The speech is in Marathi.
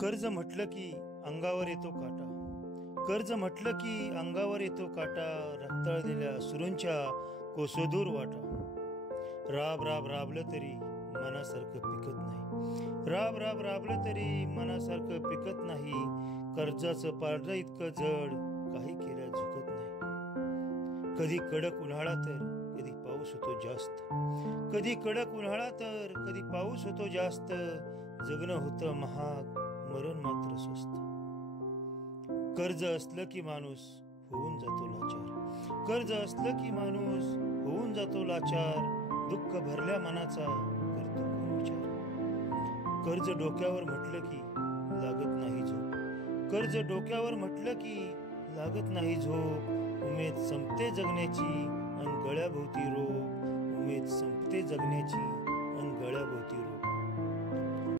कर्ज म्हटलं की अंगावर येतो काटा, कर्ज म्हटलं की अंगावर येतो काटा, रक्ताळलेल्या सुरूंच्या कोसोदूर वाटा. राब राब राबलं तरी मनासारखं पिकत नाही, राब राब राबलं तरी मनासारखं पिकत नाही. कर्जाचं पारडं इतकं जड, काही केल्या झुकत नाही. कधी कडक उन्हाळा तर कधी पाऊस होतो जास्त, कधी कडक उन्हाळा तर कधी पाऊस होतो जास्त. जगणं होतं महाग, मरण मात्र स्वस्त. कर्ज असलं की माणूस होऊन जातो लाचार, कर्ज असलं की माणूस होऊन जातो लाचार. दुःख भरल्या मनाचा करतो कोण विचार. कर्ज डोक्यावर म्हटलं की लागत नाही झोप, कर्ज डोक्यावर म्हटलं की लागत नाही झोप. उमेद संपते जगण्याची अन गळ्याभोवती रोग, उमेद संपते जगण्याची अन गळ्याभोवती रोग.